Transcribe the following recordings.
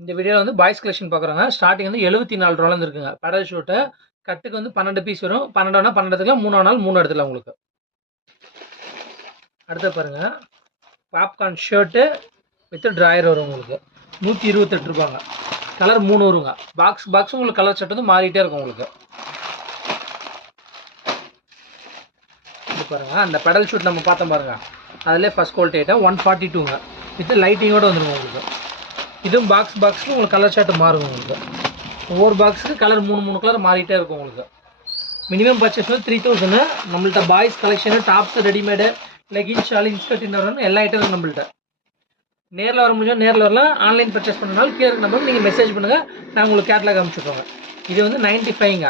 இந்த வீடியோவில் வந்து பாய்ஸ் கலெக்ஷன் பார்க்குறாங்க. ஸ்டார்டிங் வந்து 74 ரூபாலேருந்து இருக்குங்க. பெடல் ஷூட்டு கட்டுக்கு வந்து 12 பீஸ் வரும். 12 12 எடுத்துக்கலாம், 3 நாள் 3 எடுத்துக்கலாம் உங்களுக்கு. அடுத்து பாருங்க, பாப்கார்ன் ஷர்ட்டு வித் ட்ராயர் வரும் உங்களுக்கு. 128 ரூபாங்க. கலர் 3 வருங்க. பாக்ஸ் உங்களுக்கு கலர் ஷர்ட் வந்து மாறிட்டே இருக்கும் உங்களுக்கு. இது பாருங்க, அந்த பெடல் ஷூட் நம்ம பார்த்தோம் பாருங்க, அதிலே ஃபர்ஸ்ட் குவாலிட்டி ஐட்டம் 142ங்க. வித் லைட்டிங்கோட வந்துருங்க உங்களுக்கு. இதுவும் பாக்ஸுக்கு உங்களுக்கு கலர் ஷர்ட் மாறுங்க உங்களுக்கு. ஒவ்வொரு பாக்ஸுக்கு கலர் 3 கலர் மாறிட்டே இருக்கும் உங்களுக்கு. மினிமம் பர்ச்சேஸ் வந்து 3000. நம்மள்ட்ட boys collection, tops, readymade, leggings, shawl, inskirt, inner எல்லா ஐட்டமும் நம்மள்ட்ட. நேரில் வர முடியும், நேரில் வரலாம். ஆன்லைன் பர்ச்சேஸ் பண்ணனாலும் கீழே நம்பருக்கு நீங்கள் மெசேஜ் பண்ணுங்கள், நான் உங்களுக்கு கேட்லாக் அனுப்பிச்சுட்றோங்க. இது வந்து 95ங்க.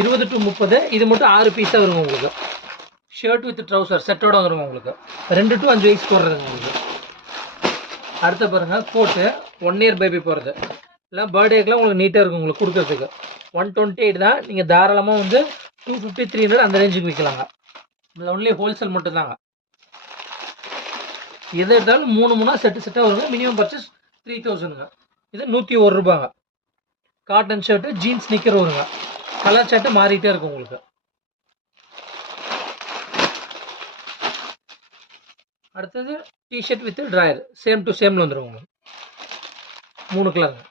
20 to 30. இது மட்டும் 6 பீஸாக வருங்க உங்களுக்கு. ஷர்ட் வித் ட்ரௌசர் செட்டோட வருங்க உங்களுக்கு. 2 to 5 வயசு போடுறதுங்க உங்களுக்கு. அடுத்த பாருங்கள், கோட்டு 1 year பேபி போகிறது இல்லை, பர்த்டேக்கெலாம் உங்களுக்கு நீட்டாக இருக்கும் உங்களுக்கு கொடுக்குறதுக்கு. 128 தான். நீங்கள் தாராளமாக வந்து 250, 300 அந்த ரேஞ்சுக்கு விற்கலாங்க. இதில் ஒன்லி ஹோல்சேல் மட்டும்தாங்க. எது எடுத்தாலும் 3 செட்டாக வருங்க. மினிமம் பர்ச்சேஸ் 3000ங்க. இது 101 ரூபாங்க. காட்டன் ஷர்ட்டு, ஜீன்ஸ், ஸ்னிக்கர் வருங்க. கலர் ஷர்ட்டு மாறிட்டே இருக்கும் உங்களுக்கு. அடுத்தது T-shirt with drawer same to சேமில் வந்துடும் உங்களுக்கு. 3 கலருங்க.